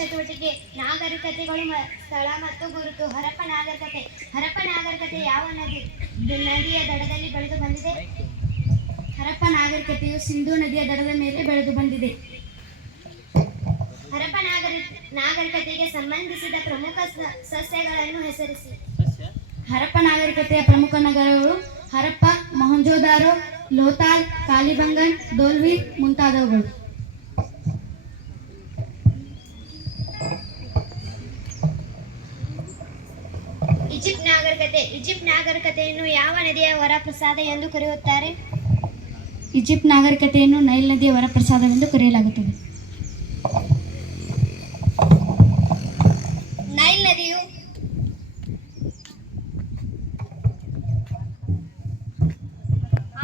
ಚಟುವಟಿಕೆ. ನಾಗರಿಕತೆಗಳು ಸ್ಥಳ ಮತ್ತು ಗುರುತು. ಹರಪ್ಪ ನಾಗರಿಕತೆ ಯಾವ ನದಿಯ ದಡದಲ್ಲಿ ಬೆಳೆದು ಬಂದಿದೆ? ಹರಪ್ಪ ನಾಗರಿಕತೆಯು ಸಿಂಧೂ ನದಿಯ ದಡದ ಮೇಲೆ ಬೆಳೆದು ಬಂದಿದೆ. ಹರಪ್ಪ ನಾಗರಿಕತೆಗೆ ಸಂಬಂಧಿಸಿದ ಪ್ರಮುಖ ಸಸ್ಯಗಳನ್ನು ಹೆಸರಿಸಿ. ಹರಪ್ಪ ನಾಗರಿಕತೆಯ ಪ್ರಮುಖ ನಗರಗಳು ಹರಪ್ಪ, ಮೊಹಂಜೋದಾರೋ, ಲೋಥಾಲ್, ಕಾಲಿಬಂಗನ್, ಡೋಲ್ವಿ ಮುಂತಾದವುಗಳು. ಈಜಿಪ್ಟ್ ನಾಗರಿಕತೆಯನ್ನು ಯಾವ ನದಿಯ ವರಪ್ರಸಾದ ಎಂದು ಕರೆಯುತ್ತಾರೆ? ಈಜಿಪ್ಟ್ ನಾಗರಿಕತೆಯನ್ನು ನೈಲ್ ನದಿಯ ವರಪ್ರಸಾದವೆಂದು ಕರೆಯಲಾಗುತ್ತದೆ. ನೈಲ್ ನದಿಯು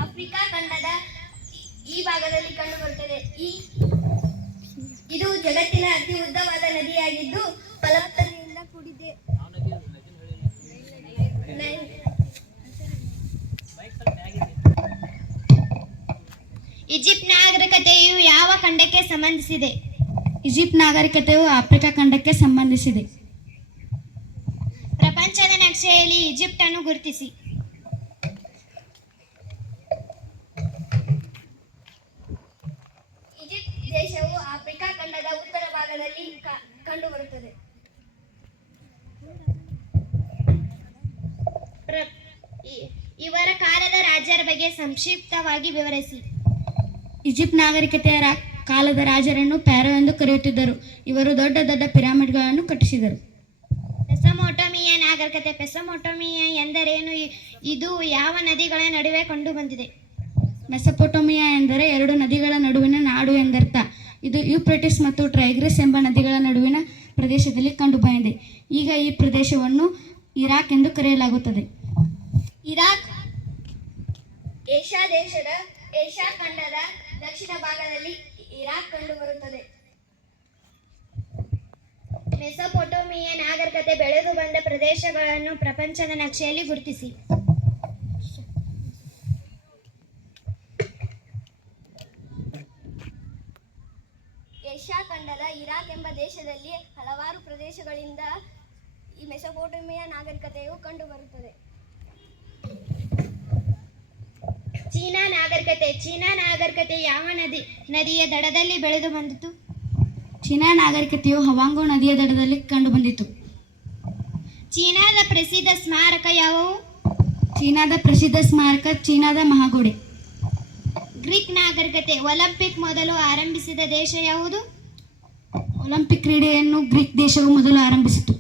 ಆಫ್ರಿಕಾ ಖಂಡದ ಈ ಭಾಗದಲ್ಲಿ ಕಂಡುಬರುತ್ತದೆ. ಇದು ಜಗತ್ತಿನ ಅತಿ ಉದ್ದವಾದ ನದಿಯಾಗಿದ್ದು ಫಲವತ್ತತೆಯಿಂದ ಕೂಡಿದೆ. ಈಜಿಪ್ಟ್ ನಾಗರಿಕತೆಯು ಯಾವ ಖಂಡಕ್ಕೆ ಸಂಬಂಧಿಸಿದೆ? ಈಜಿಪ್ಟ್ ನಾಗರಿಕತೆಯು ಆಫ್ರಿಕಾ ಖಂಡಕ್ಕೆ ಸಂಬಂಧಿಸಿದೆ. ಪ್ರಪಂಚದ ನಕ್ಷೆಯಲ್ಲಿ ಈಜಿಪ್ಟ್ ಅನ್ನು ಗುರುತಿಸಿ. ಈಜಿಪ್ಟ್ ದೇಶವು ಆಫ್ರಿಕಾ ಖಂಡದ ಉತ್ತರ ಭಾಗದಲ್ಲಿ ಕಂಡುಬರುತ್ತದೆ. ಇವರ ಕಾಲದ ರಾಜರ ಬಗ್ಗೆ ಸಂಕ್ಷಿಪ್ತವಾಗಿ ವಿವರಿಸಿ. ಈಜಿಪ್ಟ್ ನಾಗರಿಕತೆಯ ಕಾಲದ ರಾಜರನ್ನು ಪ್ಯಾರೋ ಎಂದು ಕರೆಯುತ್ತಿದ್ದರು. ಇವರು ದೊಡ್ಡ ದೊಡ್ಡ ಪಿರಮಿಡ್ಗಳನ್ನು ಕಟ್ಟಿಸಿದರು. ಮೆಸೊಪೊಟೇಮಿಯಾ ಎಂದರೇನು? ಇದು ಯಾವ ನದಿಗಳ ನಡುವೆ ಕಂಡುಬಂದಿದೆ? ಮೆಸೊಪೊಟೇಮಿಯಾ ಎಂದರೆ ಎರಡು ನದಿಗಳ ನಡುವಿನ ನಾಡು ಎಂದರ್ಥ. ಇದು ಯೂಫ್ರೆಟಿಸ್ ಮತ್ತು ಟೈಗ್ರಿಸ್ ಎಂಬ ನದಿಗಳ ನಡುವಿನ ಪ್ರದೇಶದಲ್ಲಿ ಕಂಡುಬಂದಿದೆ. ಈಗ ಈ ಪ್ರದೇಶವನ್ನು ಇರಾಕ್ ಎಂದು ಕರೆಯಲಾಗುತ್ತದೆ. ಇರಾಕ್ ಏಷ್ಯಾ ಖಂಡದ ದಕ್ಷಿಣ ಭಾಗದಲ್ಲಿ ಇರಾಕ್ ಕಂಡುಬರುತ್ತದೆ. ಮೆಸೊಪೊಟೇಮಿಯಾ ನಾಗರಿಕತೆ ಬೆಳೆದು ಬಂದ ಪ್ರದೇಶಗಳನ್ನು ಪ್ರಪಂಚದ ನಕ್ಷೆಯಲ್ಲಿ ಗುರುತಿಸಿ. ಏಷ್ಯಾ ಖಂಡದ ಇರಾಕ್ ಎಂಬ ದೇಶದಲ್ಲಿ ಹಲವಾರು ಪ್ರದೇಶಗಳಿಂದ ಈ ಮೆಸೊಪೊಟೇಮಿಯಾ ನಾಗರಿಕತೆಯು ಕಂಡುಬರುತ್ತದೆ. ಚೀನಾ ನಾಗರಿಕತೆ ಯಾವ ನದಿಯ ದಡದಲ್ಲಿ ಬೆಳೆದು ಬಂದಿತು? ಚೀನಾ ನಾಗರಿಕತೆಯು ಹವಾಂಗೋ ನದಿಯ ದಡದಲ್ಲಿ ಕಂಡುಬಂದಿತು. ಚೀನಾದ ಪ್ರಸಿದ್ಧ ಸ್ಮಾರಕ ಯಾವುವು? ಚೀನಾದ ಪ್ರಸಿದ್ಧ ಸ್ಮಾರಕ ಚೀನಾದ ಮಹಾಗೋಡೆ. ಗ್ರೀಕ್ ನಾಗರಿಕತೆ ಒಲಿಂಪಿಕ್ ಮೊದಲು ಆರಂಭಿಸಿದ ದೇಶ ಯಾವುದು? ಒಲಿಂಪಿಕ್ ಕ್ರೀಡೆಯನ್ನು ಗ್ರೀಕ್ ದೇಶವು ಮೊದಲು ಆರಂಭಿಸಿತು.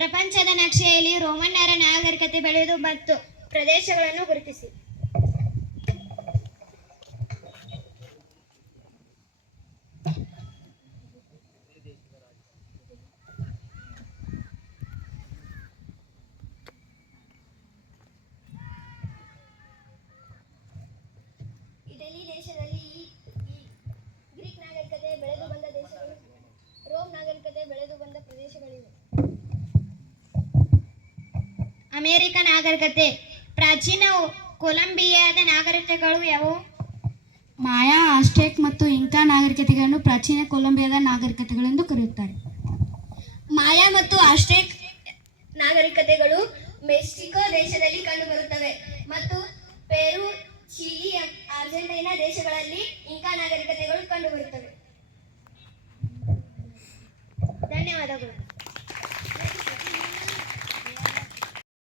ಪ್ರಪಂಚದ ನಕ್ಷೆಯಲ್ಲಿ ರೋಮನ್ನರ ನಾಗರಿಕತೆ ಬೆಳೆದು ಮತ್ತು ಪ್ರದೇಶಗಳನ್ನು ಗುರುತಿಸಿ. ಇಟಲಿ ದೇಶದಲ್ಲಿ ಗ್ರೀಕ್ ನಾಗರಿಕತೆ ಬೆಳೆದು ಬಂದ ದೇಶಗಳು, ರೋಮ್ ನಾಗರಿಕತೆ ಬೆಳೆದು ಬಂದ ಪ್ರದೇಶಗಳಿವೆ. ಅಮೆರಿಕ ನಾಗರಿಕತೆ. ಪ್ರಾಚೀನ ಕೊಲಂಬಿಯಾದ ನಾಗರಿಕತೆಗಳು ಯಾವುವು? ಮಾಯಾ, ಆಸ್ಟೆಕ್ ಮತ್ತು ಇಂಕಾ ನಾಗರಿಕತೆಗಳನ್ನು ಪ್ರಾಚೀನ ಕೊಲಂಬಿಯಾದ ನಾಗರಿಕತೆಗಳೆಂದು ಕರೆಯುತ್ತಾರೆ. ಮಾಯಾ ಮತ್ತು ಆಸ್ಟೆಕ್ ನಾಗರಿಕತೆಗಳು ಮೆಕ್ಸಿಕೋ ದೇಶದಲ್ಲಿ ಕಂಡುಬರುತ್ತವೆ ಮತ್ತು ಪೆರು, ಚಿಲಿ, ಅರ್ಜೆಂಟೈನಾ ದೇಶಗಳಲ್ಲಿ ಇಂಕಾ ನಾಗರಿಕತೆಗಳು ಕಂಡುಬರುತ್ತವೆ. ಧನ್ಯವಾದಗಳು.